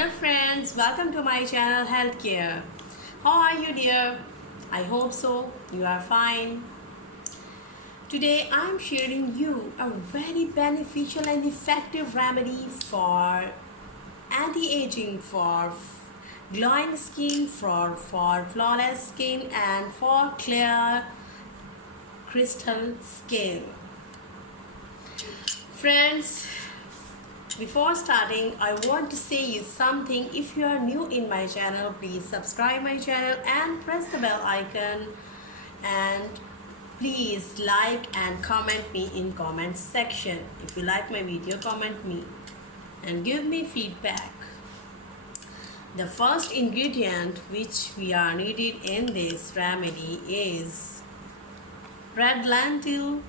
Hello friends, welcome to my channel Healthcare. How are you dear? I hope so. You are fine. Today I am sharing you a very beneficial and effective remedy for anti-aging, for glowing skin, for flawless skin and for clear crystal skin. Friends, before starting, I want to say you something. If you are new in my channel, please subscribe my channel and press the bell icon, and please like and comment me in comment section. If you like my video, comment me and give me feedback. The first ingredient which we are needed in this remedy is red lentil,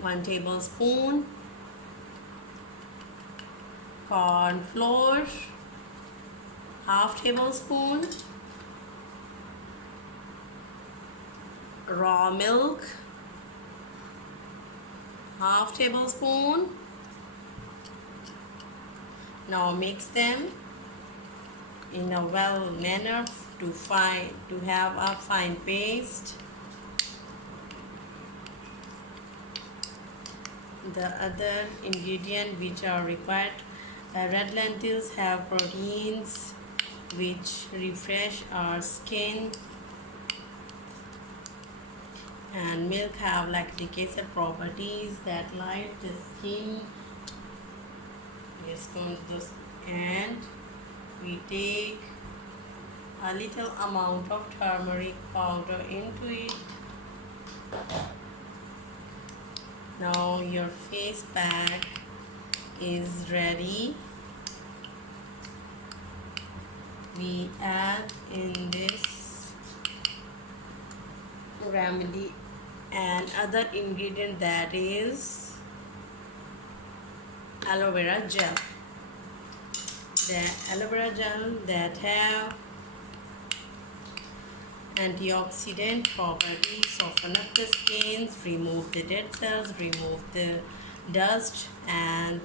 1 tablespoon, corn flour, 1/2 tablespoon, raw milk, 1/2 tablespoon. Now mix them in a well manner to have a fine paste. The other ingredient which are required, red lentils have proteins which refresh our skin, and milk have lactic acid properties that light the skin. And we take a little amount of turmeric powder into it. Now your face pack is ready. We add in this remedy another ingredient, that is aloe vera gel. The aloe vera gel that have antioxidant properties, soften up the skin, remove the dead cells, remove the dust and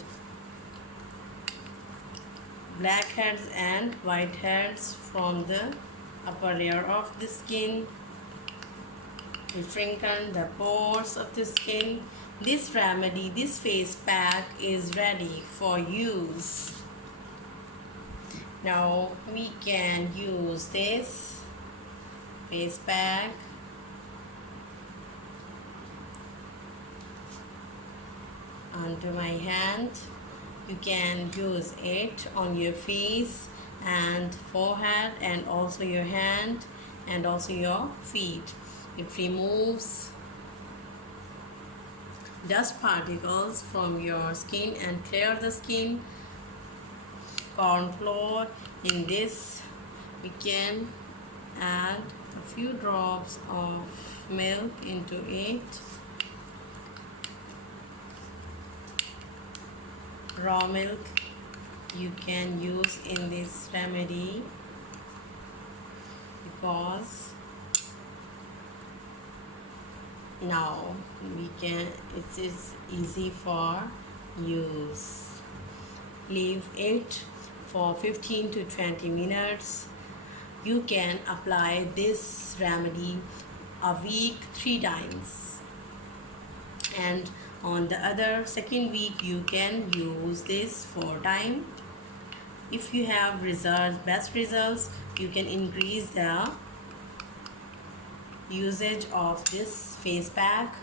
blackheads and whiteheads from the upper layer of the skin, to strengthen the pores of the skin. This remedy, this face pack is ready for use. Now we can use this face pack onto my hand. You can use it on your face and forehead, and also your hand and also your feet. It removes dust particles from your skin and clear the skin. Corn flour, in this we can add a few drops of milk into it. Raw milk you can use in this remedy because now it is easy for use. Leave it for 15 to 20 minutes. You can apply this remedy a week 3 times, and on the second week you can use this 4 times. If you have best results, you can increase the usage of this face pack,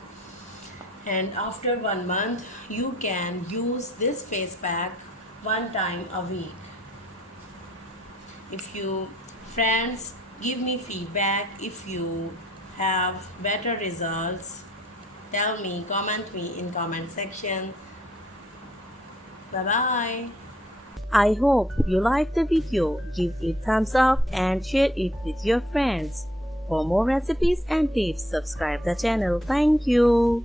and after 1 month you can use this face pack 1 time a week. If you friends, give me feedback if you have better results. Tell me, comment me in comment section. Bye bye. I hope you liked the video. Give it thumbs up and share it with your friends. For more recipes and tips, subscribe the channel. Thank you.